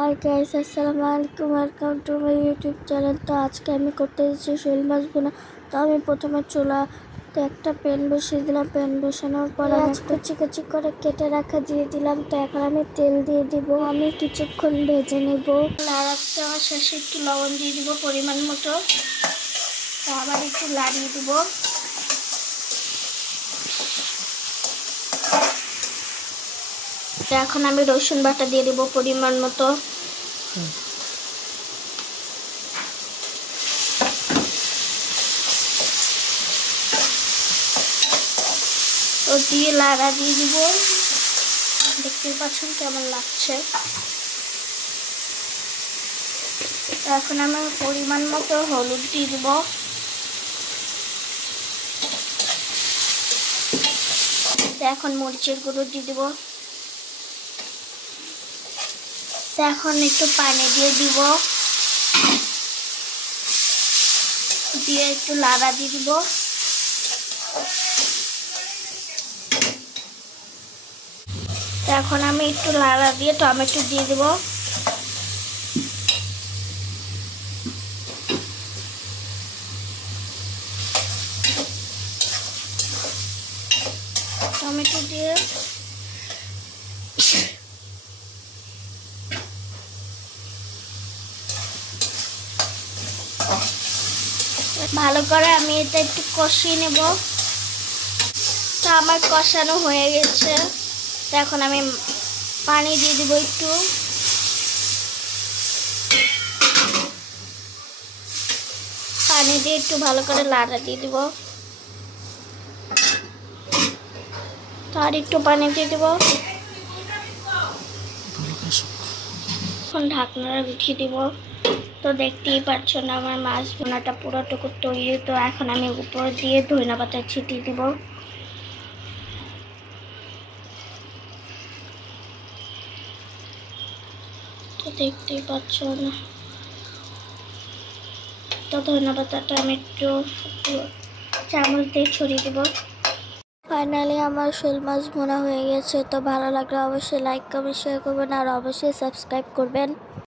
हाय guys, अस्सलाम वालेकुम, welcome to my YouTube channel. तो आज के আমি করতে যাচ্ছি শোল মাছ বোনা। তো আমি প্রথমে চুলাতে একটা প্যান বসিয়ে দিলাম। প্যান বসানোর পর আমি কুচি কুচি করে কেটে রাখা দিয়ে দিলাম। তো এখন আমি তেল দিয়ে দিব। আমি কিছুক্ষণ ভেজে নেব। লাড়াতে আমার শেষে একটু লবণ দিয়ে দিব পরিমাণ মতো। তো আবার একটু লাড়িয়ে দিব। এখন আমি রসুন বাটা দিয়ে দেব পরিমাণ মতো। তো দিয়ে লাড়া দিয়ে দিব। দেখতেই পাচ্ছেন কেমন লাগছে। এখন আমি পরিমাণ মতো হলুদ দিয়ে দিব। এখন মরিচের গুঁড়ো দিয়ে দিব। এখন একটু পানি দিয়ে দিব, দিয়ে একটু লাড়া দিয়ে দিব। এখন আমি একটু লাড়া দিয়ে টমেটো দিয়ে দিব। টমেটো দিয়ে ভালো করে আমি এটা একটু কষিয়ে নেব। তো আমার কষানো হয়ে গেছে। তো এখন আমি পানি দিয়ে দিব একটু। পানি দিয়ে একটু ভালো করে লাড়া দিয়ে দিব। তো আর একটু পানি দিয়ে দিব। এখন ঢাকনাটা উঠিয়ে দিব। তো দেখতেই পাচ্ছেন আমার মাছ ভুনাটা পুরোটুকু তৈরি। তো এখন আমি উপর দিয়ে ধনেপাতা ছিটিয়ে দিব। তো দেখতেই পাচ্ছেন। তো ধনেপাতাটা আমি একটু চামচ দিয়ে ছড়িয়ে দেব। ফাইনালি আমার শোল মাছ ভুনা হয়ে গেছে। তো ভালো লাগলে অবশ্যই লাইক কমেন্ট শেয়ার করবেন আর অবশ্যই সাবস্ক্রাইব করবেন।